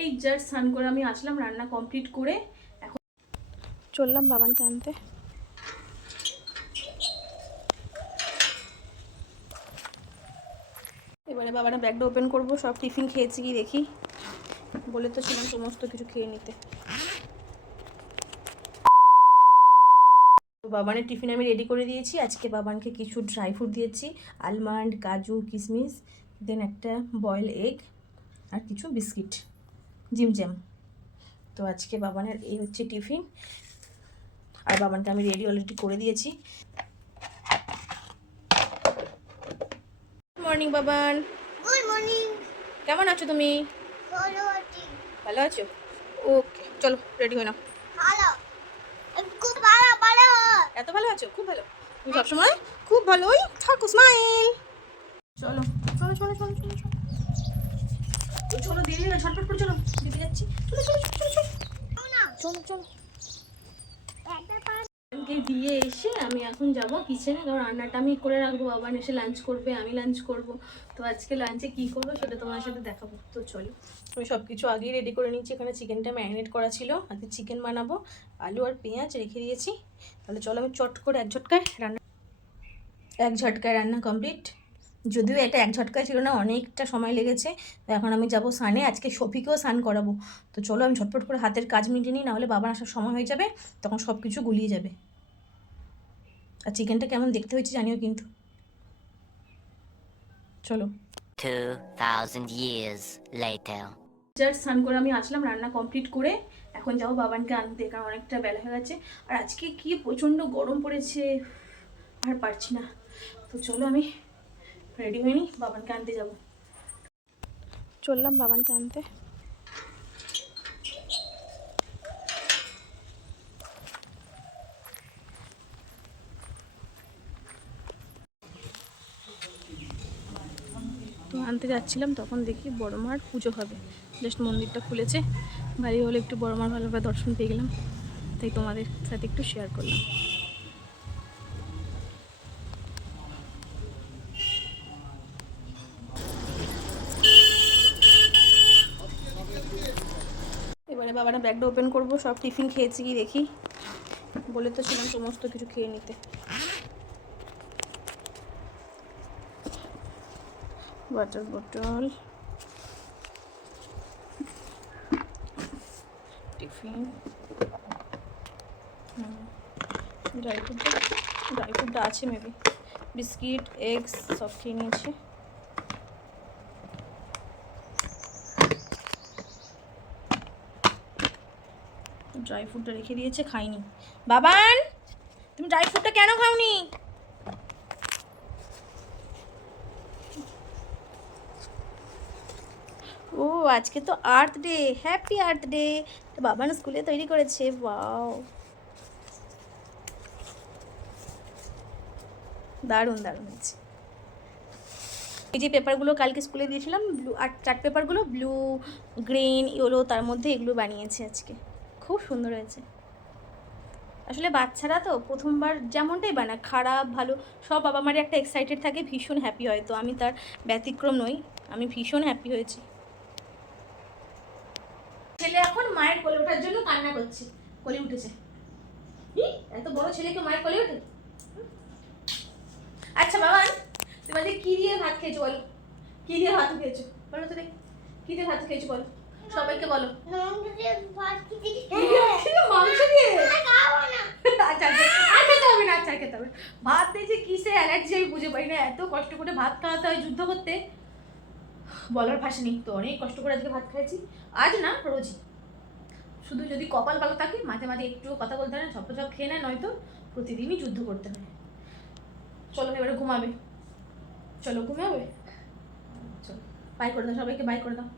এই জাস্ট স্নান করে আমি আসলাম, রান্না কমপ্লিট করে এখন চললাম বাবানকে আনতে। এবারে বাবারা ব্যাগটা ওপেন করব, সব টিফিন খেয়েছি কি দেখি। বলে তো ছিলাম সমস্ত কিছু খেয়ে নিতে। বাবানের টিফিন আমি রেডি করে দিয়েছি, আজকে বাবানকে কিছু ড্রাই ফ্রুট দিয়েছি আলমন্ড কাজু কিশমিশ দেন একটা বয়েল এগ আর কিছু বিস্কিট জিম জ্যাম তো আজকে বাবানের এই হচ্ছে টিফিন। আর বাবানকে আমি রেডি অলরেডি করে দিয়েছি। Good morning Baban. Good morning কেমন আছো তুমি? ভালো আছি। ভালো আছো? ওকে চলো রেডি হয়ে নাও। ভালো। খুব ভালো ভালো। এত ভালো আছো? খুব ভালো। তুমি সবসময় খুব ভালোই থাকো স্মাইল চলো চলো চলো চলো চলো। চলো দেরি হয়ে ঝটপট করে চলো দিতে যাচ্ছি। চলো চলো চলো চলো। চলো চলো। একটা দিয়ে এসে আমি এখন যাব কিচেনে কারণ রান্নাটা আমি করে রাখব বাবান এসে লাঞ্চ করবে আমি লাঞ্চ করব। তো আজকে লাঞ্চে কী করব সেটা তোমার সাথে দেখাবো। তো চলো আমি সব কিছু আগেই রেডি করে নিচ্ছি। এখানে চিকেনটা ম্যারিনেট করা ছিল। আজকে চিকেন বানাবো আলু আর পেঁয়াজ রেখে দিয়েছি। তাহলে চলো আমি চট করে এক ঝটকায় রান্না এক ঝটকায় রান্না কমপ্লিট যদিও এটা এক ঝটকায় ছিল না অনেকটা সময় লেগেছে। তো এখন আমি যাব সানে আজকে শফিকেও স্নান করাবো। তো চলো আমি ঝটপট করে হাতের কাজ মিটিয়ে নিই নাহলে বাবার আসার সময় হয়ে যাবে তখন সব কিছু গুলিয়ে যাবে। আর চিকেনটা কেমন দেখতে হয়েছে জানিও কিন্তু। চলো। 2,000 years later. জাস্ট স্নান করে আমি আসলাম রান্না কমপ্লিট করে এখন যাব বাবানকে আনতে কারণ অনেকটা বেলা হয়ে গেছে। আর আজকে কি প্রচণ্ড গরম পড়েছে আর পারছি না। তো চলো আমি রেডি হয়ে নিই বাবানকে আনতে যাব। চললাম বাবানকে আনতে। তো আনতে যাচ্ছিলাম, তখন দেখি বড় মার পুজো হবে। জাস্ট মন্দিরটা খুলেছে। বাড়ি হলে একটু বড় মার ভালোভাবে দর্শন পেয়ে গেলাম। তাই তোমাদের সাথে একটু শেয়ার করলাম। বাবারা, ব্যাগটা ওপেন করব, সব টিফিন খেয়েছি কি দেখি। বলে তো ছিলাম সমস্ত কিছু খেয়ে নিতে। ওয়াটার বটল টিফিন ড্রাই ফ্রুটটা ড্রাই ফ্রুটটা আছে মেবি বিস্কিট এগস সব খেয়ে নিয়েছি। ড্রাই ফ্রুটটা রেখে দিয়েছে, খাইনি। বাবান, তুমি ড্রাই ফ্রুটটা কেন খাওনি? ও, আজকে তো earth day happy earth day Baban স্কুলে তৈরি করেছে ওয়াও দারুণ দারুণ হয়েছে। এই যে পেপারগুলো কালকে স্কুলে দিয়েছিলাম ব্লু আর চার্ট পেপারগুলো ব্লু গ্রিন ইয়েলো তার মধ্যে এগুলো বানিয়েছে আজকে। খুব সুন্দর হয়েছে। আসলে বাচ্চারা তো প্রথমবার যেমনটাই বানা খারাপ, ভালো, সব বাবা মায়ের একটা এক্সাইটেড থাকে, ভীষণ হ্যাপি হয়। তো আমি তার ব্যতিক্রম নই, আমি ভীষণ হ্যাপি হয়েছি। ছেলে এখন মায়ের কোলে ওঠার জন্য কান্না করছে, কোলে উঠেছে। এত বড় ছেলেকে মায়ের কোলে ওঠে? আচ্ছা বাবা তুমি কি দিয়ে ভাত খেয়েছো বলো? কি দিয়ে ভাত খেয়েছো? বলো তো দেখি, কি দিয়ে ভাত খেয়েছো বলো? সবাইকে বলো। মাংস দিয়ে না আচ্ছা আর খেতে হবে না আচ্ছা খেতে হবে। ভাত দিয়েছে কিসে অ্যালার্জি আমি বুঝে পাই না। এত কষ্ট করে ভাত খাওয়াতে হয় যুদ্ধ করতে। বলার ভাষা নেই তো অনেক কষ্ট করে আজকে ভাত খাইছি। আজ না রোজই। শুধু যদি কপাল ভালো থাকে মাঝে মাঝে একটু কথা বলতে হয় না সব খেয়ে নেয় নয়তো প্রতিদিনই যুদ্ধ করতে হয়। চলো এবারে ঘুমাবে। চলো ঘুমাবে? চলো বাই করে দাও সবাইকে বাই করে দাও।